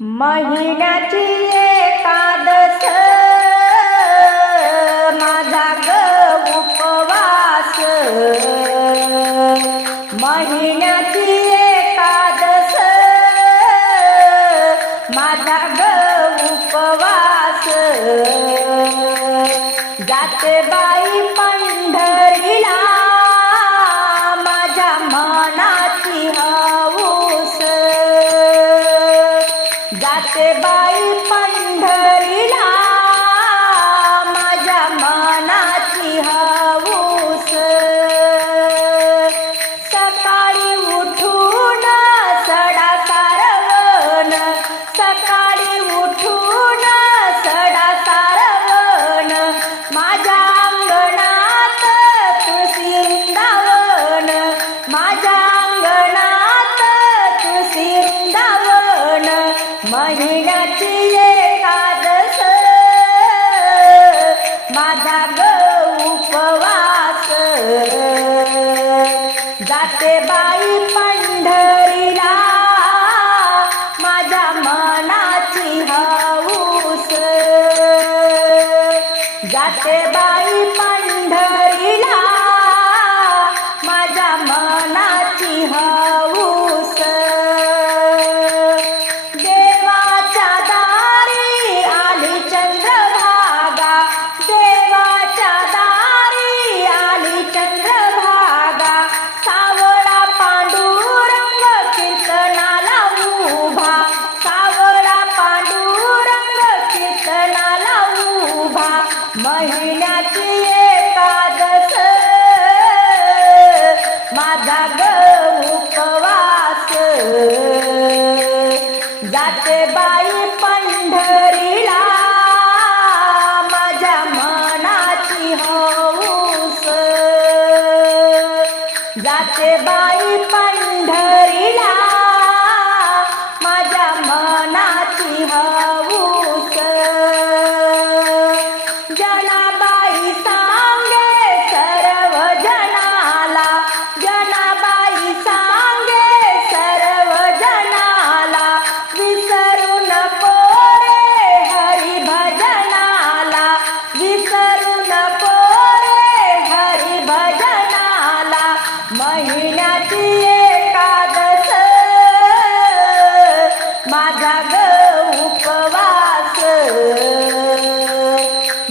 महिन्याची एकादस. माझा ग उपवास. महिन्याची एकादस. माझा ग उपवास. जाते बाई जाते बाई पंढरीला माझ्या मनाची हौस सकाळी उठून सडा सारवण सकाळी उठून सडा सारवण माझ्या अंगणात तुळशी वृंदावन माझ्या अंगणात महिन्याची एकादश माझा ग उपवास. जाते बाई पंढरीला. माझ्या मनाची हौस जाते बाई पंढरीला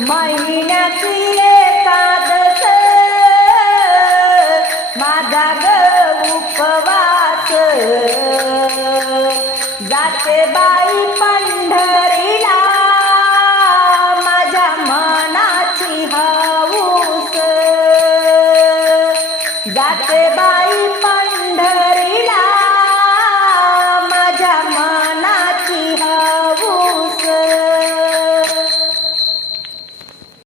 महिन्याची एकादस. माझा ग उपवास. जाते बाई पंढरीला. माझ्या मनाची हाऊस. जाते बाई पंढरीला